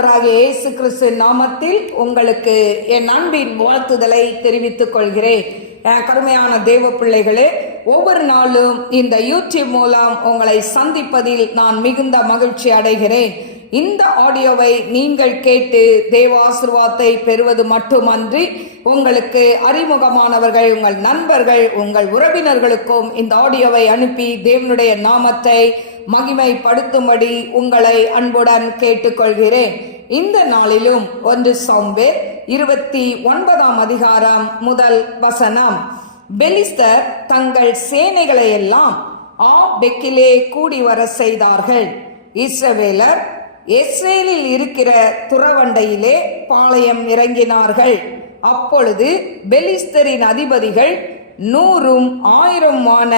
ஆண்டவராக இயேசு கிறிஸ்து நாமத்தில் உங்களுக்கு என் அன்பின் வாழ்த்துதலை தெரிவித்துக் கொள்கிறேன். கருமையான தேவ பிள்ளைகளே ஒவ்வொரு நாளும் இந்த யூடியூப் மூலம் உங்களை சந்திப்பதில் நான் மிகுந்த மகிழ்ச்சி அடைகிறேன். இந்த ஆடியோவை நீங்கள் கேட்டு தேவ ஆசிர்வாதத்தை பெறுவது மட்டுமன்றி உங்களுக்கு அறிமுகமானவர்கள் உங்கள் நண்பர்கள் உங்கள் உறவினர்களுக்கும் இந்த ஆடியோவை அனுப்பி தேவனுடைய நாமத்தை மகிமைப்படுத்தும்படி உங்களை அன்புடன் கேட்டுக்கொள்கிறேன். இந்த நாளிலும் ஒன்று சோம்பே இருபத்தி ஒன்பதாம் அதிகாரம் முதல் வசனம். பெலிஸ்தர் தங்கள் சேனைகளை எல்லாம் ஆ பெக்கிலே கூடி வர செய்தார்கள். இஸ்ரவேலர் இஸ்ரேலில் இருக்கிற துறவண்டையிலே பாளையம் இறங்கினார்கள். அப்பொழுது பெலிஸ்தரின் அதிபதிகள் நூறும் ஆயிரமான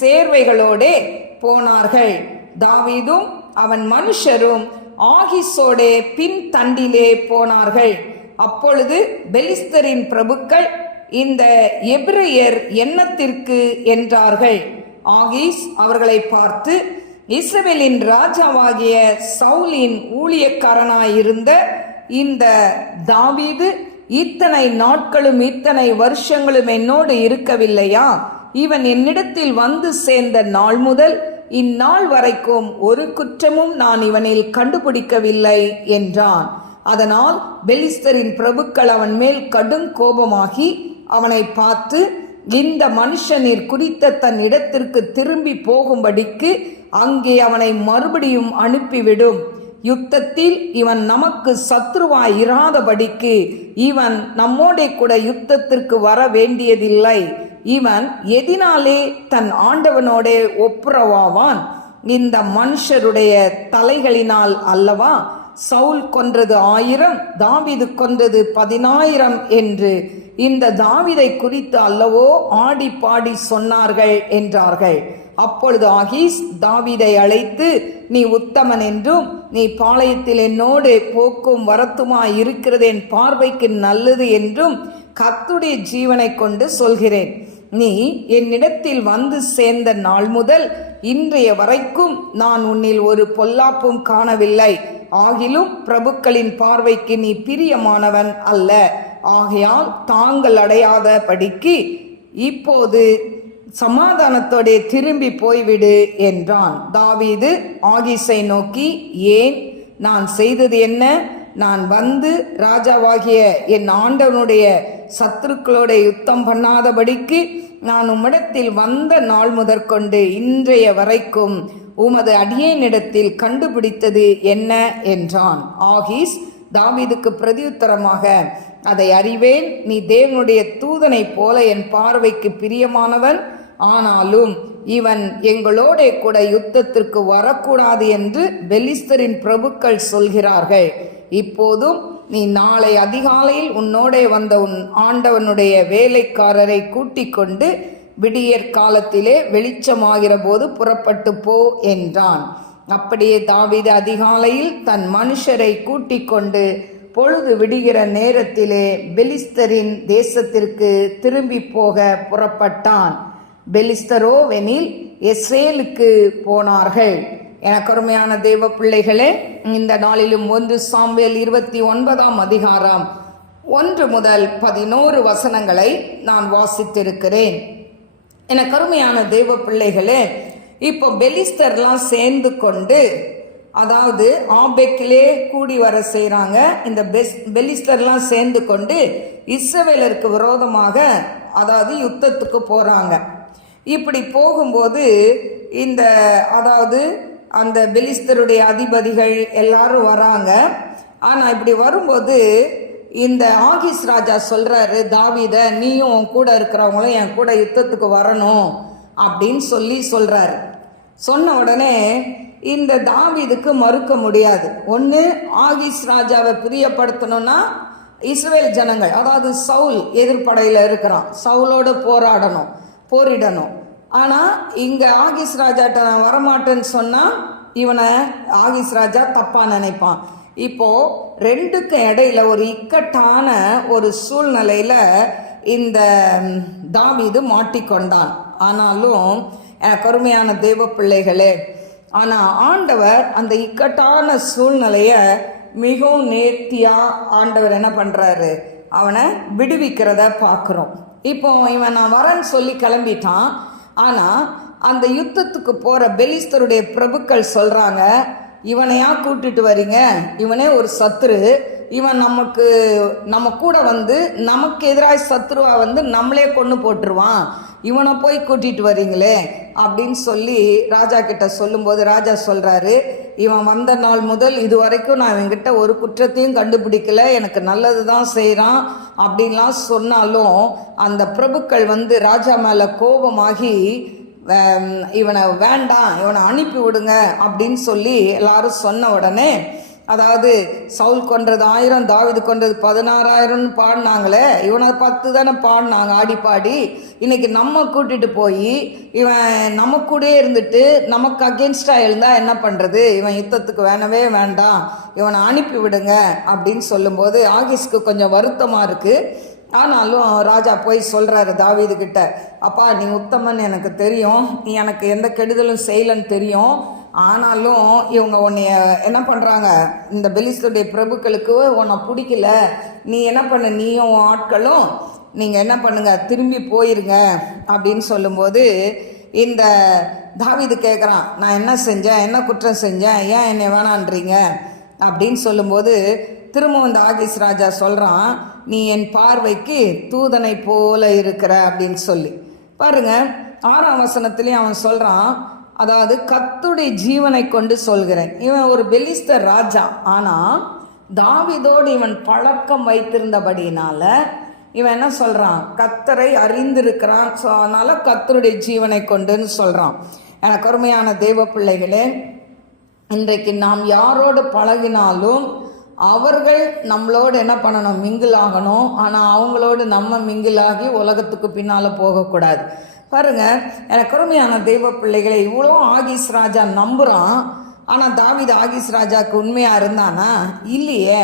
சேர்வைகளோடே போனார்கள். தாவீதும் அவன் மனுஷரும் ஆகிசோடே பின் தண்டிலே போனார்கள். அப்பொழுது பெலிஸ்தரின் பிரபுக்கள் இந்த எபிரையர் எண்ணத்திற்கு என்றார்கள். ஆகிஸ் அவர்களை பார்த்து இஸ்ரவேலின் ராஜாவாகிய சவுலின் ஊழியக்காரனாயிருந்த இந்த தாவீது இத்தனை நாட்களும் இத்தனை வருஷங்களும் என்னோடு இருக்கவில்லையா? இவன் என்னிடத்தில் வந்து சேர்ந்த நாள் முதல் இந்நாள் வரைக்கும் ஒரு குற்றமும் நான் இவனில் கண்டுபிடிக்கவில்லை என்றான். அதனால் பெலிஸ்தரின் பிரபுக்கள் அவன் மேல் கடும் கோபமாகி அவனை பார்த்து இந்த மனுஷனில் குறித்த தன் இடத்திற்கு திரும்பி போகும்படிக்கு அங்கே அவனை மறுபடியும் அனுப்பிவிடும். யுத்தத்தில் இவன் நமக்கு சத்ருவாய் இராதபடிக்கு இவன் நம்மோடே கூட யுத்தத்திற்கு வர வேண்டியதில்லை. இவன் எதினாலே தன் ஆண்டவனோடே ஒப்புரவாவான். இந்த மனுஷருடைய தலைகளினால் அல்லவா? சவுல் கொன்றது ஆயிரம் தாவிது கொன்றது பதினாயிரம் என்று இந்த தாவிதை குறித்து அல்லவோ ஆடி பாடி சொன்னார்கள் என்றார்கள். அப்பொழுது ஆகீஸ் தாவிதை அழைத்து நீ உத்தமன் என்றும் நீ பாளையத்தில் என்னோடு போக்கும் வரத்துமாய் இருக்கிறது என் பார்வைக்கு நல்லது என்றும் கத்துடைய ஜீவனை கொண்டு சொல்கிறேன். நீ என்னிடத்தில் வந்து சேர்ந்த நாள் முதல் இன்றைய வரைக்கும் நான் உன்னில் ஒரு பொல்லாப்பும் காணவில்லை. ஆகிலும் பிரபுக்களின் பார்வைக்கு நீ பிரியமானவன் அல்ல. ஆகையால் தாங்கள் அடையாத படிக்கு இப்போது சமாதானத்தோடே திரும்பி போய்விடு என்றான். தாவீது ஆகிசை நோக்கி ஏன்? நான் செய்தது என்ன? நான் வந்து ராஜாவாகிய என் ஆண்டவனுடைய சத்துருக்களோட யுத்தம் பண்ணாதபடிக்கு நான் உம்மிடத்தில் வந்த நாள் முதற்கொண்டு இன்றைய வரைக்கும் உமது அடியேனிடத்தில் கண்டுபிடித்தது என்ன என்றான். ஆகீஸ் தாவீதுக்கு பிரதியுத்தரமாக அதை அறிவேன் நீ தேவனுடைய தூதனைப் போல என் பார்வைக்கு பிரியமானவன். ஆனாலும் இவன் எங்களோட கூட யுத்தத்திற்கு வரக்கூடாது என்று பெலிஸ்தரின் பிரபுக்கள் சொல்கிறார்கள். இப்போதும் நீ நாளை அதிகாலையில் உன்னோடே வந்த உன் ஆண்டவனுடைய வேலைக்காரரை கூட்டிக் கொண்டு விடியற் காலத்திலே வெளிச்சமாகிற போது புறப்பட்டு போ என்றான். அப்படியே தாவித அதிகாலையில் தன் மனுஷரை கூட்டிக் கொண்டு பொழுது விடுகிற நேரத்திலே பெலிஸ்தரின் தேசத்திற்கு திரும்பி போக புறப்பட்டான். பெலிஸ்தரோவெனில் எஸ்ரேலுக்கு போனார்கள். எனக்கு அருமையான தேவ பிள்ளைகளே இந்த நாளிலும் ஒன்று சாம்வேல் இருபத்தி ஒன்பதாம் அதிகாரம் ஒன்று முதல் பதினோரு வசனங்களை நான் வாசித்திருக்கிறேன். எனக்கு அருமையான தேவ பிள்ளைகளே இப்போ பெலிஸ்தர்லாம் சேர்ந்து கொண்டு அதாவது ஆபெக்கிலே கூடி வர செய்கிறாங்க இந்த பெஸ் பெலிஸ்தர்லாம் சேர்ந்து கொண்டு இஸ்ரவேலருக்கு விரோதமாக அதாவது யுத்தத்துக்கு போகிறாங்க இப்படி போகும்போது இந்த அதாவது அந்த பெலிஸ்தருடைய அதிபதிகள் எல்லாரும் வராங்க. ஆனால் இப்படி வரும்போது இந்த ஆகிஸ் ராஜா சொல்கிறாரு தாவித நீயும் உன் கூட இருக்கிறவங்களும் என் கூட யுத்தத்துக்கு வரணும் அப்படின்னு சொல்லி சொல்கிறாரு சொன்ன உடனே இந்த தாவிதுக்கு மறுக்க முடியாது. ஒன்று ஆகிஸ் ராஜாவை பிரியப்படுத்தணும்னா இஸ்ரேல் ஜனங்கள் அதாவது சவுல் எதிர்ப்படையில் இருக்கிறான். சவுலோடு போராடணும் போரிடணும். ஆனால் இங்கே ஆகிஸ் ராஜாட்ட நான் வரமாட்டேன்னு சொன்னால் இவனை ஆகிஸ் ராஜா தப்பாக நினைப்பான். இப்போது ரெண்டுக்கும் இடையில ஒரு இக்கட்டான ஒரு சூழ்நிலையில் இந்த தாவிது மாட்டிக்கொண்டான் ஆனாலும் கருமையான தெய்வ பிள்ளைகளே ஆனால் ஆண்டவர் அந்த இக்கட்டான சூழ்நிலையை மிகவும் நேர்த்தியாக ஆண்டவர் என்ன பண்ணுறாரு அவனை விடுவிக்கிறத பார்க்குறோம் இப்போ இவன் நான் வரேன்னு சொல்லி கிளம்பிட்டான். ஆனால் அந்த யுத்தத்துக்கு போகிற பெலிஸ்தருடைய பிரபுக்கள் சொல்கிறாங்க இவனையா கூட்டிட்டு வரீங்க? இவனே ஒரு சத்துரு இவன் நமக்கு நம்ம கூட வந்து நமக்கு எதிராக சத்ருவா வந்து நம்மளே கொண்டு போட்டுருவான். இவனை போய் கூட்டிட்டு வரீங்களே? அப்படின்னு சொல்லி ராஜா கிட்ட சொல்லும்போது ராஜா சொல்கிறாரு இவன் வந்த நாள் முதல் இது வரைக்கும் நான் இவங்கிட்ட ஒரு குற்றத்தையும் கண்டுபிடிக்கல. எனக்கு நல்லது தான் செய்கிறான் அப்படின்லாம் சொன்னாலும் அந்த பிரபுக்கள் வந்து ராஜா மேலே கோபமாகி இவனை வேண்டாம் இவனை அனுப்பி விடுங்க அப்படின்னு சொல்லி எல்லாரும் சொன்ன உடனே அதாவது சவுல் கொன்றது ஆயிரம் தாவிது கொன்றது பதினாறாயிரம்னு பாடினாங்களே இவனை பத்து தானே பாடினாங்க ஆடி பாடி. இன்னைக்கு நம்ம கூட்டிட்டு போய் இவன் நம்ம கூடயே இருந்துட்டு நமக்கு அகேன்ஸ்டாக இருந்தால் என்ன பண்ணுறது இவன் யுத்தத்துக்கு வேணவே வேண்டாம். இவனை அனுப்பி விடுங்க அப்படின்னு சொல்லும்போது ஆகிஸ்க்கு கொஞ்சம் வருத்தமாக இருக்குது ஆனாலும் ராஜா போய் சொல்கிறாரு தாவீது கிட்ட அப்பா நீ உத்தமன் எனக்கு தெரியும். நீ எனக்கு எந்த கெடுதலும் செய்யலன்னு தெரியும். ஆனாலும் இவங்க உன்னைய என்ன பண்ணுறாங்க இந்த பெலிஸ்துடைய பிரபுக்களுக்கு உன்னை பிடிக்கல. நீ என்ன பண்ண? நீயும் ஆட்களும் நீங்கள் என்ன பண்ணுங்க? திரும்பி போயிருங்க அப்படின்னு சொல்லும்போது இந்த தாவிது கேட்குறான் நான் என்ன செஞ்சேன்? என்ன குற்றம் செஞ்சேன்? ஏன் என்னை வேணான்றீங்க? அப்படின்னு சொல்லும்போது திரும்ப இந்த ஆகிஸ் ராஜா சொல்கிறான் நீ என் பார்வைக்கு தூதனை போல இருக்கிற அப்படின்னு சொல்லி. பாருங்க ஆறாம் வசனத்துலேயும் அவன் சொல்கிறான் அதாவது கத்துடைய ஜீவனை கொண்டு சொல்கிறேன். இவன் ஒரு பெலிஸ்தர் ராஜா. ஆனால் தாவிதோடு இவன் பழக்கம் வைத்திருந்தபடியினால இவன் என்ன சொல்கிறான் கத்தரை அறிந்திருக்கிறான். ஸோ அதனால் கத்தருடைய ஜீவனை கொண்டுன்னு சொல்கிறான் எனக்கு அருமையான தெய்வ பிள்ளைகளே இன்றைக்கு நாம் யாரோடு பழகினாலும் அவர்கள் நம்மளோடு என்ன பண்ணணும்? மிங்கிள் ஆகணும். ஆனால் அவங்களோடு நம்ம மிங்கிள் ஆகி உலகத்துக்கு பின்னால் போகக்கூடாது. பாருங்க எனக்கு அருமையான தெய்வ பிள்ளைகளை இவ்வளோ ஆகிஸ் ராஜா நம்புகிறான் ஆனால் தாவித ஆகிஸ் ராஜாவுக்கு உண்மையாக இருந்தானா? இல்லையே.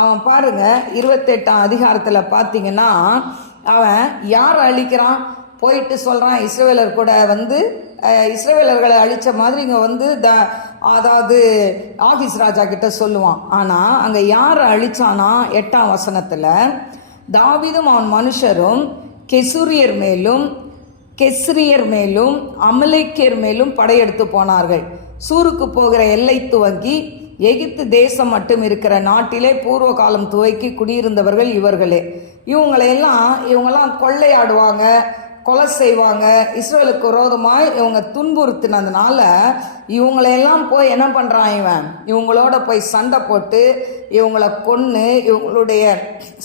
அவன் பாருங்க இருபத்தெட்டாம் அதிகாரத்தில் பார்த்தீங்கன்னா அவன் யார் அழிக்கிறான்? போயிட்டு சொல்கிறான் இஸ்ரேலர் கூட வந்து இஸ்ரேலர்களை அழித்த மாதிரி இங்கே வந்து த அதாவது ஆஃபீஸ் ராஜா கிட்ட சொல்லுவான். ஆனால் அங்கே யார் அழித்தானா எட்டாம் வசனத்தில் தாவிதும் அவன் மனுஷரும் கெசூரியர் மேலும் கெஸ்ரியர் மேலும் அமலேக்கியர் மேலும் படையெடுத்து போனார்கள். சூருக்கு போகிற எல்லை துவங்கி எகிப்து தேசம் மட்டும் இருக்கிற நாட்டிலே பூர்வ காலம் துவக்கி குடியிருந்தவர்கள் இவர்களே. இவங்களையெல்லாம் இவங்கெல்லாம் கொள்ளையாடுவாங்க. கொலை செய்வாங்க இஸ்ரேலுக்கு விரோதமாக இவங்க துன்புறுத்தினதுனால இவங்களையெல்லாம் போய் என்ன பண்ணுறான் இவன்? இவங்களோட போய் சண்டை போட்டு இவங்களை கொன்று இவங்களுடைய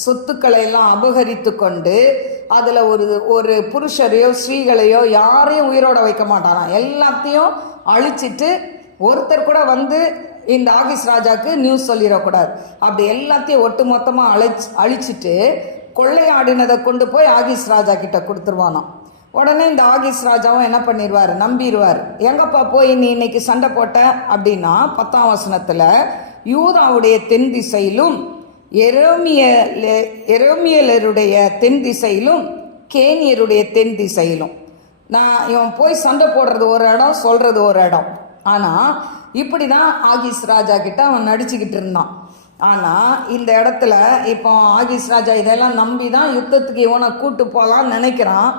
சொத்துக்களை எல்லாம் அபகரித்து கொண்டு அதில் ஒரு ஒரு புருஷரையோ ஸ்ரீகளையோ யாரையும் உயிரோட வைக்க மாட்டாராம். எல்லாத்தையும் அழிச்சிட்டு ஒருத்தர் கூட வந்து இந்த ஆகிஸ் ராஜாவுக்கு நியூஸ் சொல்லிடக்கூடாது. அப்படி எல்லாத்தையும் ஒட்டு மொத்தமாக அழிச்சு அழிச்சிட்டு கொள்ளையாடினதை கொண்டு போய் ஆகிஸ் ராஜா கிட்ட கொடுத்துருவானாம். உடனே இந்த ஆகிஸ் ராஜாவும் என்ன பண்ணிடுவார் நம்பிடுவார் எங்கப்பா போய் நீ இன்னைக்கு சண்டை போட்ட? அப்படின்னா பத்தாம் வசனத்தில் யூதாவுடைய தென் திசையிலும் எரோமியல எரோமியலருடைய தென் திசையிலும் கேனியருடைய தென் திசையிலும். நான் இவன் போய் சண்டை போடுறது ஒரு இடம் சொல்கிறது ஒரு இடம். ஆனால் இப்படி தான் ஆகிஸ் ராஜா கிட்ட அவன் நடிச்சுக்கிட்டு இருந்தான். ஆனால் இந்த இடத்துல இப்போ ஆகிஸ் ராஜா இதெல்லாம் நம்பி தான் யுத்தத்துக்கு இவனை கூட்டு போகலான்னு நினைக்கிறான்.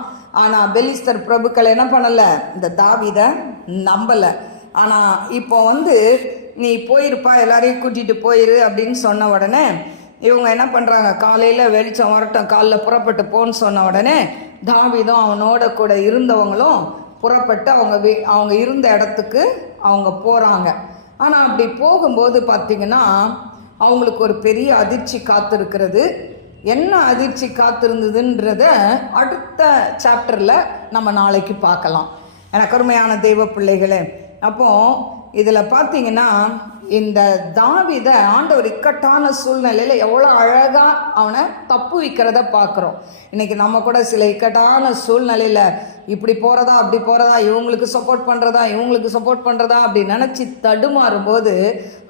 ஆனால் பெலிஸ்தர் பிரபுக்கள் என்ன பண்ணலை? இந்த தாவிதை நம்பலை. ஆனால் இப்போ வந்து நீ போயிருப்பா எல்லாரையும் கூட்டிகிட்டு போயிரு அப்படின்னு சொன்ன உடனே இவங்க என்ன பண்ணுறாங்க காலையில் வெளிச்சம் வரட்டும் காலைல புறப்பட்டு போன்னு சொன்ன உடனே தாவிதம் அவனோட கூட இருந்தவங்களும் புறப்பட்டு அவங்க வீ அவங்க இருந்த இடத்துக்கு அவங்க போகிறாங்க ஆனால் அப்படி போகும்போது பார்த்தீங்கன்னா அவங்களுக்கு ஒரு பெரிய அதிர்ச்சி காத்திருக்கிறது. என்ன அதிர்ச்சி காத்திருந்ததுன்றத அடுத்த சாப்டரில் நம்ம நாளைக்கு பார்க்கலாம். எனக்கு அருமையான தெய்வ பிள்ளைகளே அப்போ இதில் பார்த்தீங்கன்னா இந்த தாவித ஆண்டவர் இக்கட்டான சூழ்நிலையில் எவ்வளோ அழகாக அவனை தப்பு வைக்கிறத பார்க்குறோம் இன்றைக்கி நம்ம கூட சில இக்கட்டான சூழ்நிலையில் இப்படி போகிறதா அப்படி போகிறதா இவங்களுக்கு சப்போர்ட் பண்ணுறதா இவங்களுக்கு சப்போர்ட் பண்ணுறதா அப்படி நினச்சி தடுமாறும் போது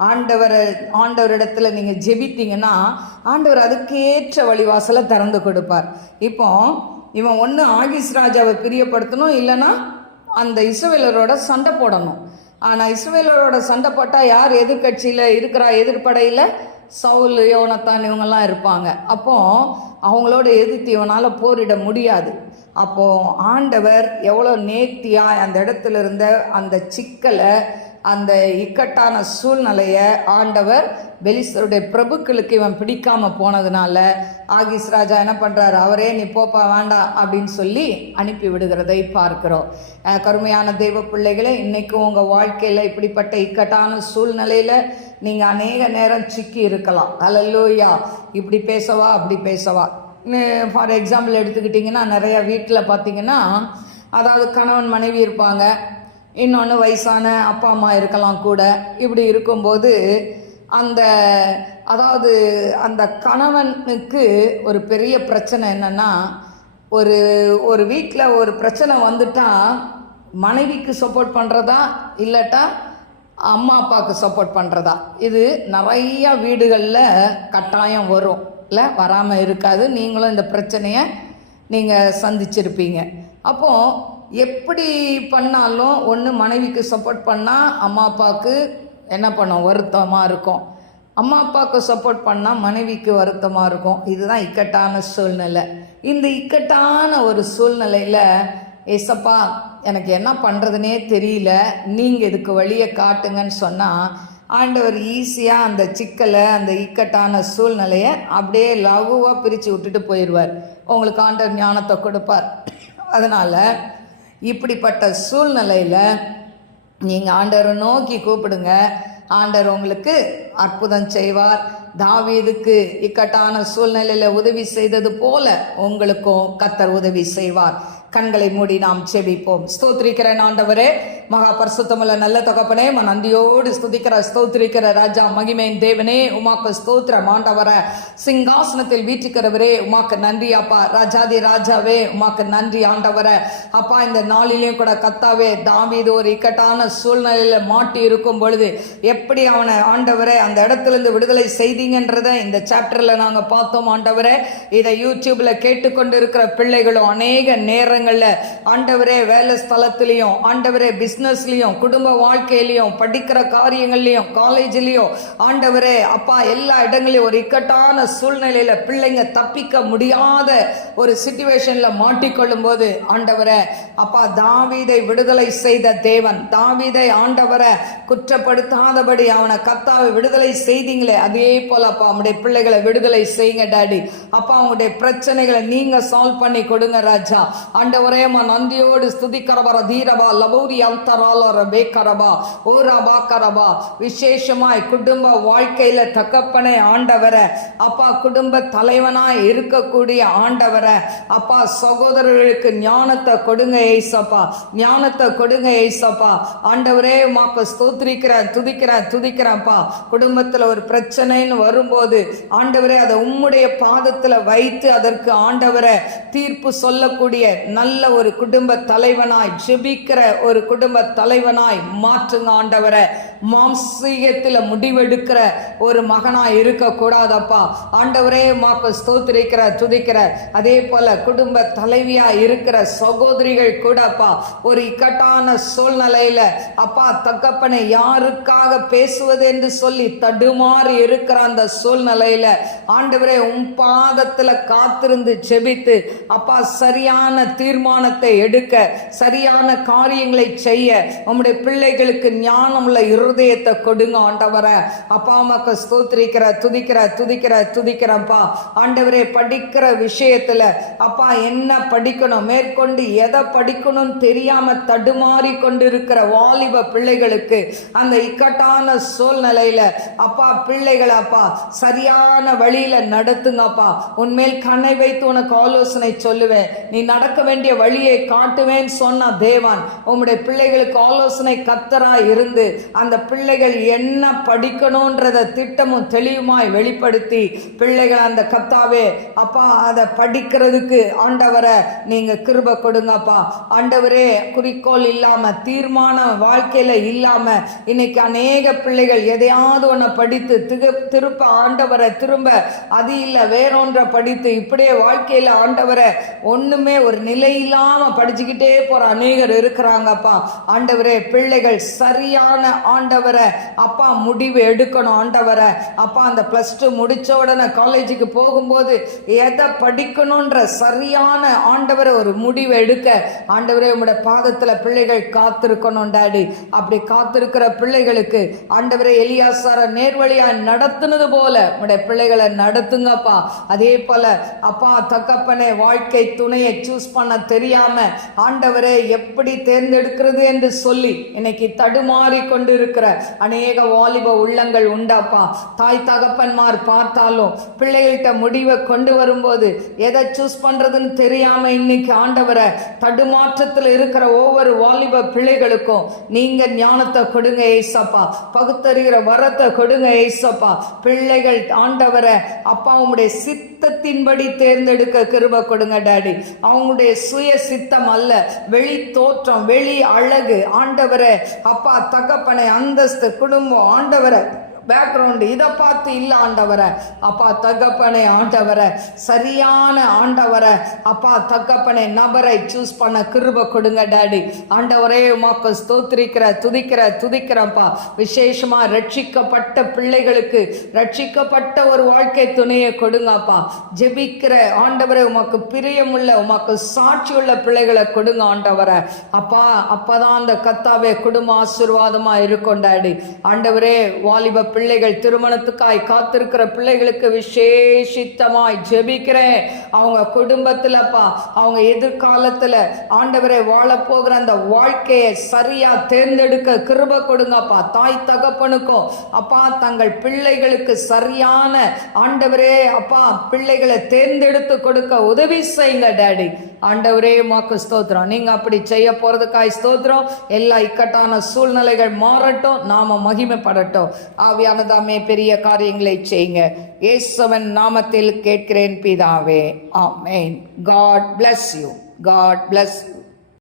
ஆண்டவரை ஆண்டவரிடத்துல நீங்கள் ஜெபித்தீங்கன்னா ஆண்டவர் அதுக்கேற்ற வழிவாசலை திறந்து கொடுப்பார். இப்போ இவன் ஒன்று ஆகிஸ் ராஜாவை பிரியப்படுத்தணும் இல்லைன்னா அந்த இஸ்ரவேலரோட சண்டை போடணும். ஆனால் இஸ்ரேலரோட சண்டை போட்டால் யார் எதிர்கட்சியில் இருக்கிறா எதிர்ப்படையில்? சவுல் யோனத்தான் இவங்கெல்லாம் இருப்பாங்க. அப்போ அவங்களோட எதிர்த்து இவனால் போரிட முடியாது. அப்போது ஆண்டவர் எவ்வளோ நேர்த்தியாக அந்த இடத்துல இருந்த அந்த சிக்கலை அந்த இக்கட்டான சூழ்நிலையை ஆண்டவர் பெலிஸ்தருடைய பிரபுக்களுக்கு இவன் பிடிக்காம போனதுனால ஆகிஸ் ராஜா என்ன பண்ணுறாரு அவரே நீ போப்பா வேண்டாம் அப்படின்னு சொல்லி அனுப்பி விடுகிறதை பார்க்கிறோம். கருமையான தெய்வ பிள்ளைகளை இன்றைக்கும் உங்கள் வாழ்க்கையில் இப்படிப்பட்ட இக்கட்டான சூழ்நிலையில் நீங்கள் அநேக நேரம் சிக்கி இருக்கலாம். அலல்லோயா இப்படி பேசவா அப்படி பேசவா. ஃபார் எக்ஸாம்பிள் எடுத்துக்கிட்டிங்கன்னா நிறைய வீட்டில் பார்த்தீங்கன்னா அதாவது கணவன் மனைவி இருப்பாங்க. இன்னொன்று வயசான அப்பா அம்மா இருக்கலாம் கூட. இப்படி இருக்கும்போது அந்த அதாவது அந்த கணவனுக்கு ஒரு பெரிய பிரச்சனை என்னென்னா ஒரு ஒரு வீட்டில் ஒரு பிரச்சனை வந்துட்டால் மனைவிக்கு சப்போர்ட் பண்ணுறதா இல்லாட்டா அம்மா அப்பாவுக்கு சப்போர்ட் பண்ணுறதா இது நிறைய வீடுகளில் கட்டாயம் வரும். இல்லை வராமல் இருக்காது. நீங்களும் இந்த பிரச்சனையை நீங்கள் சந்திச்சிருப்பீங்க. அப்போது எப்படி பண்ணாலும் ஒன்று மனைவிக்கு சப்போர்ட் பண்ணால் அம்மா அப்பாவுக்கு என்ன பண்ணும்? வருத்தமாக இருக்கும். அம்மா அப்பாவுக்கு சப்போர்ட் பண்ணால் மனைவிக்கு வருத்தமாக இருக்கும். இதுதான் இக்கட்டான சூழ்நிலை. இந்த இக்கட்டான ஒரு சூழ்நிலையில் ஏசப்பா எனக்கு என்ன பண்ணுறதுனே தெரியல. நீங்கள் இதுக்கு வழியை காட்டுங்கன்னு சொன்னால் ஆண்டவர் ஈஸியாக அந்த சிக்கலை அந்த இக்கட்டான சூழ்நிலையை அப்படியே லகுவாக பிரித்து விட்டுட்டு போயிடுவார். உங்களுக்கு ஆண்டவர் ஞானத்தை கொடுப்பார். அதனால் இப்படிப்பட்ட சூழ்நிலையில் நீங்கள் ஆண்டவரை நோக்கி கூப்பிடுங்க. ஆண்டவர் உங்களுக்கு அற்புதம் செய்வார். தாவீதுக்கு இக்கட்டான சூழ்நிலையில் உதவி செய்தது போல உங்களுக்கும் கத்தர் உதவி செய்வார். கண்களை மூடி நாம் செபிப்போம் ஸ்தோத்திரிக்கிறேன் ஆண்டவரே. மகா பரிசுத்தமுள்ள நல்ல தகப்பனே ம நந்தியோடு ஸ்துதிக்கிற ஸ்தோத்திரிக்கிற ராஜா மகிமேன் தேவனே உமாக்கு ஸ்தோத்திரம். மாண்டவர சிங்காசனத்தில் வீட்டுக்கிறவரே உமாக்கு நன்றி அப்பா. ராஜாதி ராஜாவே உமாக்கு நன்றி ஆண்டவர. அப்பா இந்த நாளிலையும் கூட கத்தாவே தாவிது ஒரு இக்கட்டான சூழ்நிலையில மாட்டி இருக்கும் பொழுது எப்படி அவனை ஆண்டவரை அந்த இடத்துல இருந்து விடுதலை செய்தீங்கன்றதை இந்த சாப்டர்ல நாங்க பார்த்தோம் ஆண்டவரே. இதை யூடியூப்ல கேட்டுக்கொண்டு இருக்கிற பிள்ளைகளும் அநேக நேரங்கள்ல ஆண்டவரே வேலை ஸ்தலத்திலையும் ஆண்டவரே பிஸ்னஸ்லையும் குடும்ப வாழ்க்கையிலையும் படிக்கிற காரியங்கள்லையும் காலேஜ்லேயும் ஆண்டவரே அப்பா எல்லா இடங்களையும் ஒரு இக்கட்டான சூழ்நிலையில பிள்ளைங்க தப்பிக்க முடியாத ஒரு சுச்சுவேஷனில் மாட்டிக்கொள்ளும் போது ஆண்டவரே அப்பா தாவீதை விடுதலை செய்த தேவன். தாவீதை ஆண்டவரை குற்றப்படுத்தாதபடி அவனை கத்தாவை விடுதலை செய்தீங்களே அதே போல அப்பா அவனுடைய பிள்ளைகளை விடுதலை செய்யுங்க டாடி. அப்பா அவங்களுடைய பிரச்சனைகளை நீங்கள் சால்வ் பண்ணி கொடுங்க ராஜா. ஆண்டவரே அம்மா நந்தியோடு லபௌரியம் தீரபா ரபே கரபா ஓ ரபா கரபா. விசேஷமாய் குடும்ப வாழ்க்கையில தகப்பனை ஆண்டவரை. அப்பா குடும்ப தலைவனாய் இருக்கக்கூடிய ஆண்டவரை. அப்பா சகோதரர்களுக்கு ஞானத்தை கொடுங்க ஏசப்பா. ஞானத்தை கொடுங்க ஏசப்பா. ஆண்டவரே மாப்ப ஸ்தோத்திரிக்கிறேன் துதிக்கிறேன் துதிக்கிறேன்ப்பா. குடும்பத்தில் ஒரு பிரச்சனைன்னு வரும்போது ஆண்டவரே அதை உம்முடைய பாதத்தில் வைத்து அதற்கு ஆண்டவரை தீர்ப்பு சொல்லக்கூடிய நல்ல ஒரு குடும்ப தலைவனாய் ஜெபிக்கிற ஒரு குடும்ப தலைவனாய் மாற்றுங்க ஆண்டவரை. மாம்சீகத்தில் முடிவெடுக்கிற ஒரு மகனாக இருக்கக்கூடாதப்பா. ஆண்டவரே மாப்ப ஸ்தோத்திரிக்கிற துதிக்கிற. அதே போல குடும்ப தலைவியா இருக்கிற சகோதரிகள் கூடப்பா ஒரு இக்கட்டான சூழ்நிலையில அப்பா தகப்பனை யாருக்காக பேசுவது என்று சொல்லி தடுமாறி இருக்கிற அந்த சூழ்நிலையில ஆண்டவரே உன் பாதத்துல காத்திருந்து செபித்து அப்பா சரியான தீர்மானத்தை எடுக்க சரியான காரியங்களை செய்ய உம்முடைய பிள்ளைகளுக்கு ஞானம் உள்ள இருதயத்தை கொடுங்க ஆண்டவரை. அப்பா அம்மாக்கு ஸ்தோத்திரிக்கிற துதிக்கிற துதிக்கிற துதிக்கிறப்பா ஆண்டவரே படிக்கிற விஷயத்தில் அப்பா என்ன படிக்கணும் மேற்கொண்டு எதை படிக்கணும்னு தெரியாம தடுமாறி கொண்டிருக்கிற வாலிப பிள்ளைகளுக்கு அந்த இக்கட்டான சூழ்நிலையில அப்பா பிள்ளைகளை அப்பா சரியான வழியில நடத்துங்கப்பா. உன்மேல் கண்ணை வைத்து உனக்கு ஆலோசனை சொல்லுவேன். நீ நடக்க வேண்டிய வழியை காட்டுவேன் சொன்ன தேவன் உம்முடைய பிள்ளைகளுக்கு ஆலோசனை கத்தரா இருந்து அந்த பிள்ளைகள் என்ன படிக்கணுன்றத திட்டமும் தெளிவுமாய் வெளிப்படுத்தி பிள்ளைகள் அந்த கத்தாவே அப்பா அதை படிக்கிறதுக்கு ஆண்டவரை நீங்க கிருப கொடுங்கப்பா. ஆண்டவரே குறிக்கோள் இல்லாம தீர்மான வாழ்க்கையில இல்லாம இன்னைக்கு அநேக பிள்ளைகள் எதையாவது ஒன்றை படித்து திகு திருப்ப ஆண்டவரை திரும்ப அது இல்லை வேறொன்றை படித்து இப்படியே வாழ்க்கையில ஆண்டவரை ஒண்ணுமே ஒரு நிலை இல்லாமல் படிச்சுக்கிட்டே போற அநேகர் இருக்கிறாங்கப்பா. ஆண்டவரே பிள்ளைகள் சரியான ஆண்ட ஆண்டவரை. அப்பா முடிவு எடுக்கணும் ஆண்டவரை. அப்பா அந்த ப்ளஸ் டூ முடிச்ச உடனே காலேஜுக்கு போகும்போது எதை படிக்கணுன்ற சரியான ஆண்டவரை ஒரு முடிவு எடுக்க. ஆண்டவரே உங்களோட பாதத்தில் பிள்ளைகள் காத்திருக்கணும் டாடி. அப்படி காத்திருக்கிற பிள்ளைகளுக்கு ஆண்டவரை எலியாசார நேர்வழியாக நடத்துனது போல உங்களுடைய பிள்ளைகளை நடத்துங்கப்பா. அதே போல அப்பா தக்கப்பனே வாழ்க்கை துணையை சூஸ் பண்ண தெரியாம ஆண்டவரே எப்படி தேர்ந்தெடுக்கிறது என்று சொல்லி இன்னைக்கு தடுமாறி கொண்டிருக்கிற அநேக வாலிப உள்ளங்கள் உண்டாப்பா. தாய் தகப்பன்மார் பார்த்தாலும் பிள்ளைகள்கிட்ட முடிவை கொண்டு வரும்போது எதை சூஸ் பண்றதுன்னு தெரியாம இன்னைக்கு ஆண்டவரை தடுமாற்றத்தில் இருக்கிற ஒவ்வொரு வாலிப பிள்ளைகளுக்கும் நீங்க ஞானத்தை கொடுங்க ஏசப்பா. பகுத்தறிகிற வரத்தை கொடுங்க ஏசப்பா. பிள்ளைகள் ஆண்டவரை அப்பா உங்களுடைய சித்தத்தின்படி தேர்ந்தெடுக்க கிருப கொடுங்க டாடி. அவங்களுடைய சுய சித்தம் அல்ல. வெளி தோற்றம் வெளி அழகு. ஆண்டவரை அப்பா தகப்பனை அந்தஸ்து குடும்பம் ஆண்டவரை. பேக்ரவுண்டு இதை பார்த்து இல்லை ஆண்டவரை. அப்பா தகப்பனை ஆண்டவரை. சரியான ஆண்டவரை. அப்பா தகப்பனை நபரை சூஸ் பண்ண கிருப கொடுங்க டாடி ஆண்டவரே உமாக்கு ஸ்தோத்திரிக்கிற துதிக்கிற துதிக்கிறப்பா விசேஷமாக ரட்சிக்கப்பட்ட பிள்ளைகளுக்கு ரட்சிக்கப்பட்ட ஒரு வாழ்க்கை துணையை கொடுங்கப்பா. ஜெபிக்கிற ஆண்டவரை உமக்கு பிரியமுள்ள உமக்கு சாட்சியுள்ள பிள்ளைகளை கொடுங்க ஆண்டவரை. அப்பா அப்பதான் அந்த கத்தாவே குடும்ப ஆசீர்வாதமாக இருக்கும் டாடி ஆண்டவரே வாலிப பிள்ளைகள் திருமணத்துக்காய் காத்திருக்கிற பிள்ளைகளுக்கு விசேஷித்தமாய் ஜெபிக்கிறேன். அவங்க குடும்பத்தில்ப்பா அவங்க எதிர்காலத்தில் ஆண்டவரை வாழ போகிற அந்த வாழ்க்கையை சரியாக தேர்ந்தெடுக்க கிருப கொடுங்கப்பா. தாய் தகப்பனுக்கும் அப்பா தங்கள் பிள்ளைகளுக்கு சரியான ஆண்டவரே அப்பா பிள்ளைகளை தேர்ந்தெடுத்து கொடுக்க உதவி செய்யுங்க டேடி. ஆண்டவரே மாக்கு ஸ்தோத்திரம். நீங்கள் அப்படி செய்ய போகிறதுக்காய் ஸ்தோத்திரம். எல்லா இக்கட்டான சூழ்நிலைகள் மாறட்டும் நாம் மகிமைப்படட்டும். ஆவியானதாமே பெரிய காரியங்களை செய்யுங்க. இயேசுவன் நாமத்தில் கேட்கிறேன் பிதாவே. ஆமேன். God bless you god bless you